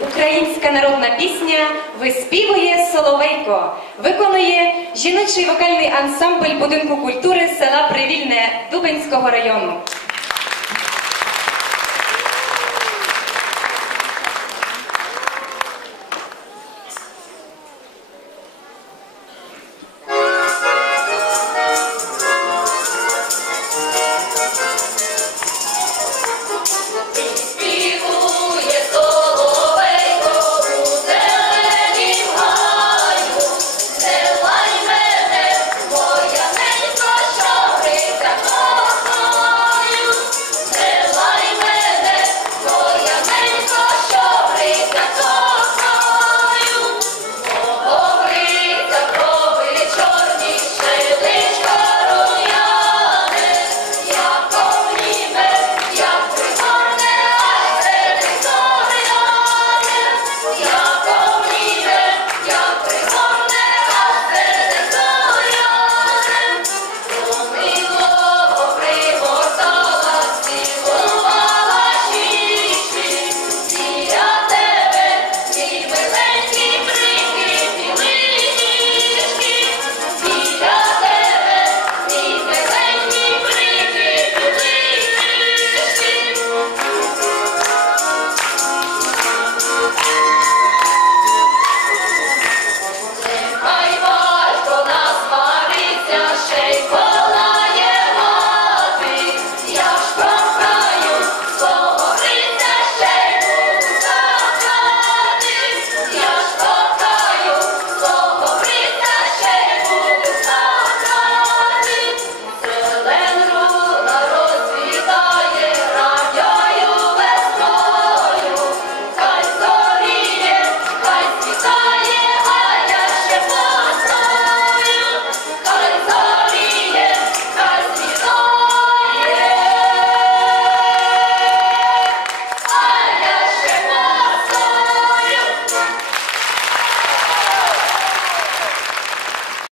Українська народна пісня виспівує Соловейко, виконує жіночий вокальний ансамбль будинку культури села Привільне Дубенського району. shake.